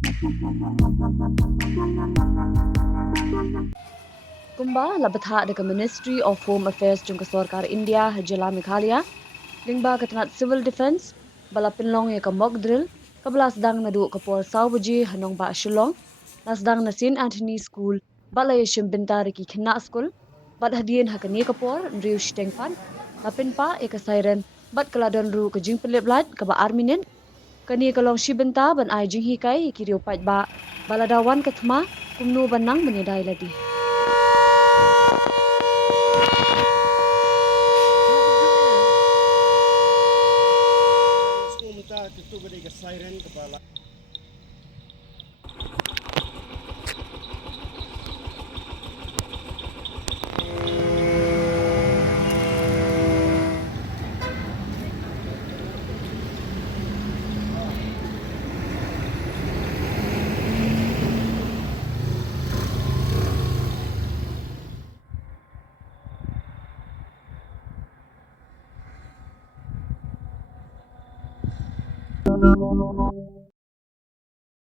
Kumba labatha dekat Ministry of Home Affairs jungka Sarkar India Jela Meghalaya lingba ketenat civil defense bala pinlong ya ke mock drill kebelas dang nadu ke Pol Saubuji hanong ba Shillong nasdang na St Anthony School bala ya shimbintari ki kena school bat hadien hakani ke por nriu shtengpan lapin pa ya ke siren bat keladon ru ke jing pelip lad ke ba arminin kani kalong shibinta ban ai jing hikai ki riu pat ba baladawan ketma kumnu banang menyedai ladi. Itu ketika siren kepala.